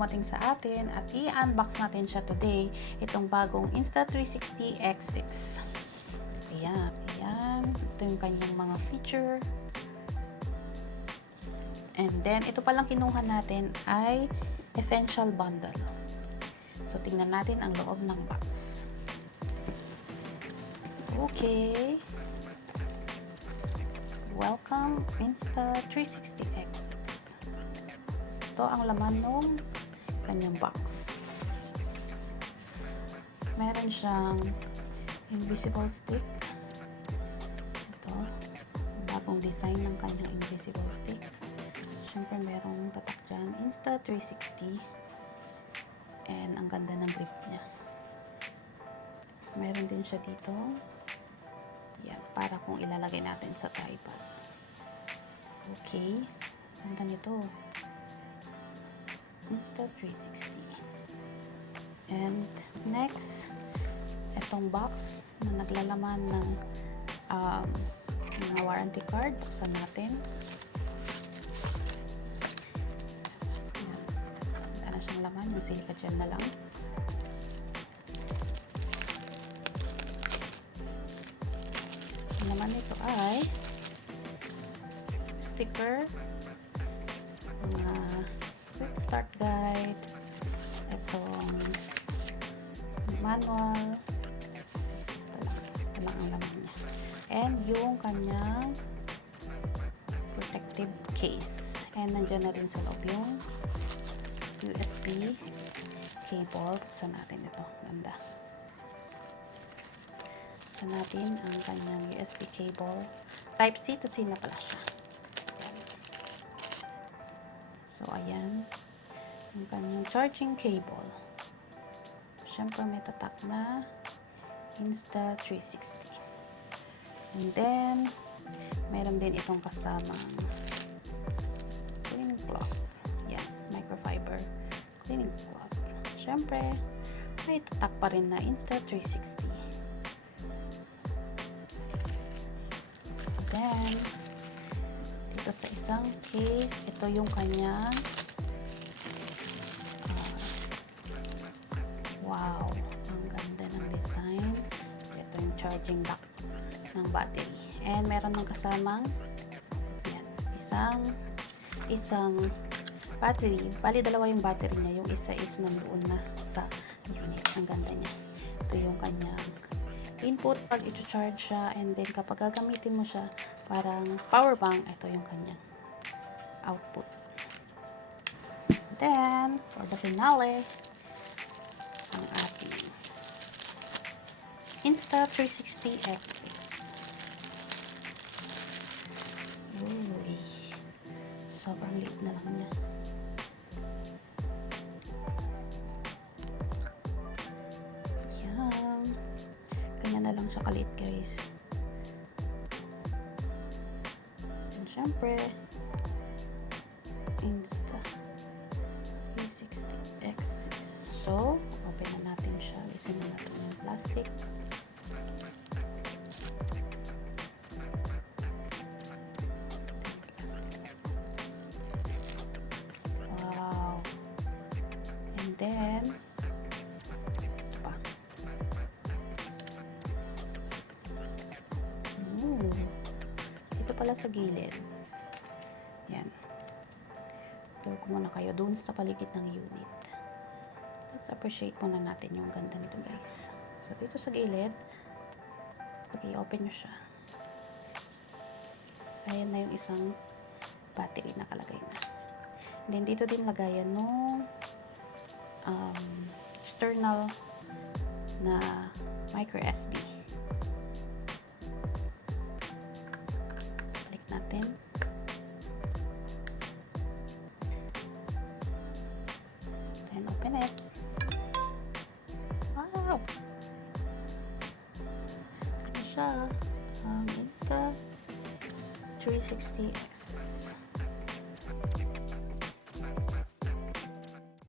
dumating sa atin at i-unbox natin siya today. Itong bagong Insta360 X6. Ayan, ayan. Ito yung kanyang mga feature. And then, ito palang kinuha natin ay Essential Bundle. So, tingnan natin ang loob ng box. Okay. Welcome Insta360 X6. Ito ang laman ng kanyang box. Meron siyang invisible stick. Ito, bagong design ng kanyang invisible stick. Siyempre merong tatak dyan, Insta360. And ang ganda ng grip niya. Meron din siya dito. Yan, para kung ilalagay natin sa tripod. Okay. Ganda nito. Insta360. And next, itong box na naglalaman ng mga warranty card. Buksan natin. Yan. Wala na siyang laman. Yung silica gel na lang. Naman ito ay sticker, mga quick start guide, itong manual, ito lang ang laman niya, and yung kanyang protective case, and nandiyan na rin sa loob yung USB cable. Buksan natin ito, ganda. Natin ang kanyang USB cable. Type C to C na pala siya. Ayan. So, ayan. Ang kanyang charging cable. Siyempre, may tatak na Insta360. And then, meron din itong kasamang cleaning cloth. Ayan. Microfiber cleaning cloth. Siyempre, may tatak pa rin na Insta360. Then, dito sa isang case, ito yung kanyang wow, ang ganda ng design. Ito yung charging dock ng battery. And meron ng kasamang yan, isang battery. Bali, dalawa yung battery niya. Yung isa is nandoon na sa unit. Ang ganda niya. Ito yung kanyang input pag i-charge siya, and then kapag gagamitin mo siya parang power bank, ito yung kanyang output. Then for the finale, ang ating Insta360 X6. Uy, sobrang liit na lang niya. Na lang siya kalit, guys. And syempre, Insta360 X6. So, open na natin siya. Lisin na natin yung plastic. Wow. And then, ito pala sa gilid. Yan. Tour ko muna kayo dun sa paligid ng unit. Let's appreciate muna natin yung ganda nito, guys. So, dito sa gilid, pag i-open nyo siya, ayan na yung isang battery na nakalagay na. And then, dito din lagayan nung external na micro SD. Natin. Then open it. Wow! Ito siya. Insta360 X.